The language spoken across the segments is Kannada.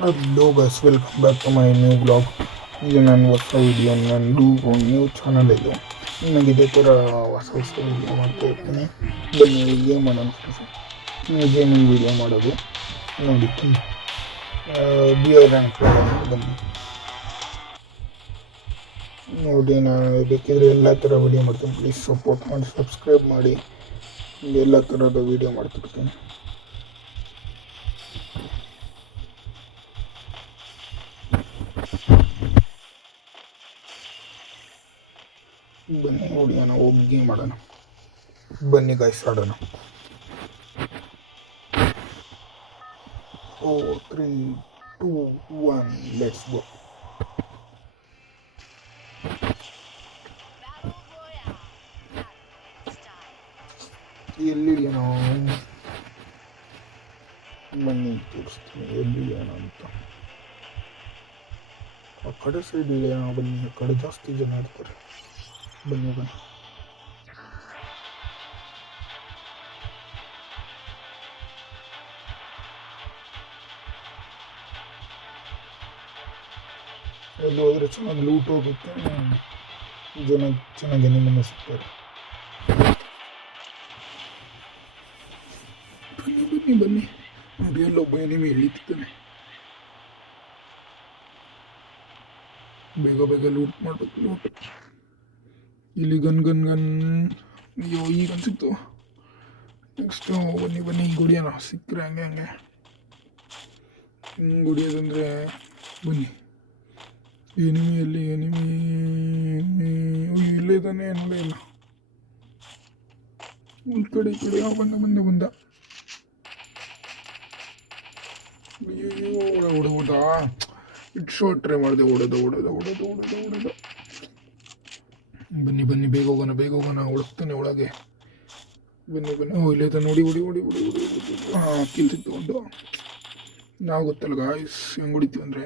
Hello guys, welcome back to my new blog. ಇದು ನನ್ನ ಹೊಸ ವಿಡಿಯೋ, ನಂದು ನ್ಯೂ ಚಾನಲ್ ಇದು. ನನಗೆ ಇದೇ ಥರ ಹೊಸ ವಿಡಿಯೋ ಮಾಡ್ತಾ ಇರ್ತೀನಿ. ಬನ್ನಿ ಗೇಮ್ ಮಾಡೋಣ. ಗೇಮಿಂಗ್ ವಿಡಿಯೋ ಮಾಡೋದು ನೋಡಿ. ಬಿಯರ್ ರ್ಯಾಂಕ್ ಬನ್ನಿ ನೋಡಿ. ನಾನು ಬೇಕಿದ್ರೆ ಎಲ್ಲ ಥರ ವಿಡಿಯೋ ಮಾಡ್ತೀನಿ. ಪ್ಲೀಸ್ ಸಪೋರ್ಟ್ ಮಾಡಿ, ಸಬ್ಸ್ಕ್ರೈಬ್ ಮಾಡಿ. ಎಲ್ಲ ಥರದ ವಿಡಿಯೋ ಮಾಡ್ತಿರ್ತೀನಿ. ಬನ್ನಿ ನೋಡಿ, ನಾವು ಹೋಗಿ ಮಾಡೋಣ. ಬನ್ನಿ ಗಾಯ್ಸ್, ಆಡೋಣ. 4 3 2 1 ಲೆಟ್ಸ್ ಗೋ. ಎಲ್ಲಿದೆಯಾ ನಾವು? ಬನ್ನಿ ತೋರಿಸ್ತೀನಿ ಎಲ್ಲಿದೆಯಾ ಅಂತ. ಆ ಕಡೆ ಸೈಡ್ ಇದೆಯಾ? ಬನ್ನಿ, ಆ ಕಡೆ ಜಾಸ್ತಿ ಜನ ಇರ್ತಾರೆ. ಬನ್ನಿ ಬನ್ನಿ. ಅಲ್ಲಿ ಹೋದರೆ ಚೆನ್ನಾಗಿ ಲೂಟ್ ಹೋಗುತ್ತೆ, ಚೆನ್ನಾಗಿ ನಿಮ್ಮನ್ನು ಸಿಗ್ತಾರೆ. ಬನ್ನಿ ಬನ್ನಿ ಬನ್ನಿ ನೋಡಿ, ಎಲ್ಲೊಬ್ಬ ಎನಿಮಿ ಎಳಿತಿದ್ದಾನೆ. ಬೇಗ ಬೇಗ ಲೂಟ್ ಮಾಡಬೇಕು. ಲೂಟ್ ಇಲ್ಲಿ ಗನ್ ಗನ್ ಗನ್. ಅಯ್ಯೋ, ಈಗ ಅನ್ಸಿತ್ತು. ನೆಕ್ಸ್ಟು ಬನ್ನಿ ಬನ್ನಿ, ಈಗ ಹೊಡಿಯೋಣ. ಸಿಕ್ಕರೆ ಹಂಗೆ ಹಂಗೆ ಹಿಂಗೆ ಹೊಡಿಯೋದಂದರೆ. ಬನ್ನಿ, ಎನಿಮಿಯಲ್ಲಿ ಎನಿಮಿ ಇಲ್ಲೇ ಇದ್ದಾನೆ. ನೋಡೇ ಇಲ್ಲ. ಈ ಕಡೆ ಈ ಕಡೆ ಬಂದ. ಅಯ್ಯೋ, ಓಡೋದಾ? ಇಟ್ ಶಾರ್ಟ್ ಟ್ರೈ ಮಾಡಿದೆ. ಓಡೋದ. ಬನ್ನಿ ಬನ್ನಿ, ಬೇಗ ಹೋಗೋಣ. ಒಳಗ್ತಾನೆ ಒಳಗೆ. ಬನ್ನಿ. ಓ, ಇಲ್ಲೈತೆ ನೋಡಿ. ಹೊಡಿ. ಹಾಂ, ಕಿಲ್ ಸಿಕ್ತು ಒಂದು. ನಾವು ಗೊತ್ತಲ್ಲ ಗಾಯ್ಸ್ ಹೆಂಗೆ ಹೊಡಿತೀವಿ ಅಂದರೆ.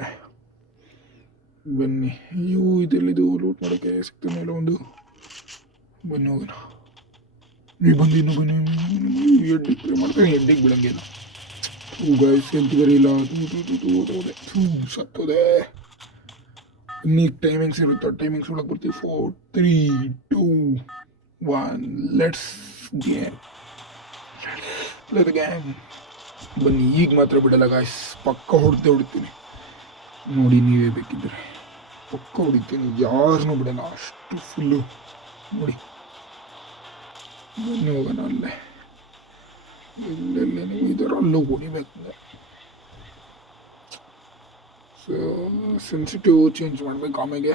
ಬನ್ನಿ. ಅಯ್ಯೋ, ಇದೆಲ್ಲಿದು ಲೂಟ್ ಮಾಡೋಕ್ಕೆ ಸಿಗ್ತಾನೆ ಇಲ್ಲ ಒಂದು. ಬನ್ನಿ ಹೋಗೋಣ. ನೀವು ಬನ್ನಿ. ಎಡ್ಡಿಗೆ ಮಾಡ್ತಾನೆ, ಎಡ್ಡಿಗೆ ಬಿಡಂಗಿಲ್ಲ. ಗಾಯ್ಸ್ ಹೆಲ್ತ್ ಬೇರೆ ಇಲ್ಲ. ಸತ್ತೋದೆ. ಇನ್ನೀಗ ಟೈಮಿಂಗ್ಸ್ ಇರುತ್ತೆ. ಟೈಮಿಂಗ್ಸ್ ಒಳಗೆ ಬರ್ತೀವಿ. 4 3 2 1 ಲೆಟ್ಸ್ ಗೇಮ್. ಬನ್ನಿ, ಈಗ ಮಾತ್ರ ಬಿಡಲ್ಲ ಗಾಯ್ಸ್. ಪಕ್ಕ ಹೊಡಿತೀನಿ ನೋಡಿ. ನೀವೇ ಬೇಕಿದ್ರೆ ಪಕ್ಕ ಹೊಡಿತೀನಿ, ಯಾರನ್ನೂ ಬಿಡಲ್ಲ. ಅಷ್ಟು ಫುಲ್ಲು ನೋಡಿ. ಬನ್ನಿ ಹೋಗೋಣ. ಅಲ್ಲೇ ಎಲ್ಲೆಲ್ಲೇ ನೀವು ಇದರ ಅಲ್ಲೂ ಹೊಡಿಬೇಕು. ಸೊ ಸೆನ್ಸಿಟಿವ್ ಚೇಂಜ್ ಮಾಡಬೇಕು ಆಮೇಲೆ.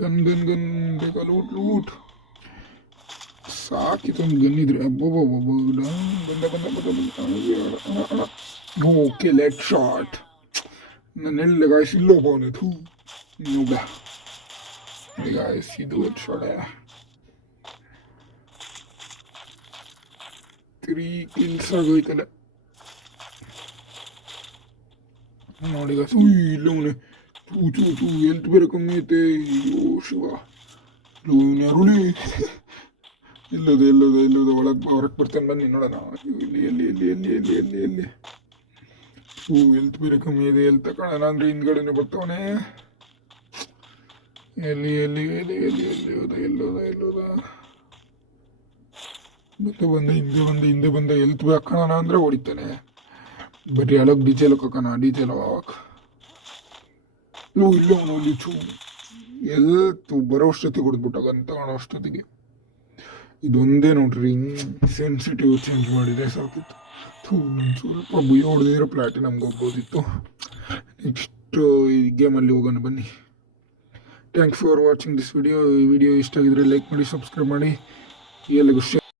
ಗನ್ ಬೇಗ ಲೂಟ್. ಸಾಕಿತ್ತು ಒಂದು ಗನ್ ಇದ್ರೆ. ಬಂದ. Okay, let shot. ನನ್ನೆಲ್ಲ ಗಾಯ್ಸ್ ಇಲ್ಲೋ ಹೋಗೋಣ. ಗಾಯ್ಸ್ ಇದು ಲೆಟ್ ಶಾಟ್. 3 ಕಿಲ್ಸ್ ಆಗೋಯ್ತಲ್ಲ ನೋಡಿ ಗಾಯ್ಸ್. ಇಲ್ಲ ಅವನೇ ಹೆಲ್ತ್ ಬೇರೆ ಕಮ್ಮಿ ಐತೆ. ಅಯ್ಯೋ ಶಿವ, ಯಾರುಳಿ ಇಲ್ಲದ ಹೊರಗೆ ಬರ್ತಾನೆ. ಬನ್ನಿ ನೋಡೋಣ. ಎಲ್ಲಿ ಹೆಲ್ತ್ ಬೇರೆ ಕಮ್ಮಿ ಇದೆ. ಹೆಲ್ತ್ ತಗೊಳ್ಳೋಣ ಅಂದರೆ ಹಿಂದ್ಗಡೆನೆ ಬರ್ತಾವನೆ. ಎಲ್ಲಿ ಎಲ್ಲೋದ. ಹಿಂದೆ ಬಂದ ಹೆಲ್ತ್ ಹಾಕೋಣ ಅಂದರೆ ಹೊಡಿತಾನೆ. ಬರೀ ಅಲಗ್ ಡಿಜೆಲ್ ಹಾಕೋಣ. ಡಿಜೆಲ್ ಹಾಕ್. ಇಲ್ಲ ಅವನಲ್ಲಿ ಹೆಲ್ತ್ ಬರೋ ಅಷ್ಟೊತ್ತಿಗೆ ಹೊಡೆದ್ಬಿಟ್ಟಾಗ ಅಂತ ಕಾಣೋ ಅಷ್ಟೊತ್ತಿಗೆ. ಇದೊಂದೇ ನೋಡ್ರಿ, ಸೆನ್ಸಿಟಿವ್ ಚೇಂಜ್ ಮಾಡಿದರೆ ಸಾಕಿತ್ತು. ಸ್ವಲ್ಪ ಬುಯ್ಯ ಹೊಡೆದಿದ್ರೆ ಪ್ಲಾಟಿನಮ್ಗೆ ಹೋಗ್ಬೋದಿತ್ತು. ನೆಕ್ಸ್ಟ್ ಈ ಗೇಮಲ್ಲಿ ಹೋಗೋಣ ಬನ್ನಿ. Thanks for watching this video. ಈ ವಿಡಿಯೋ ಇಷ್ಟ ಆಗಿದ್ರೆ ಲೈಕ್ ಮಾಡಿ, ಸಬ್ಸ್ಕ್ರೈಬ್ ಮಾಡಿ, ಎಲ್ಲರಿಗೂ ಶೇರ್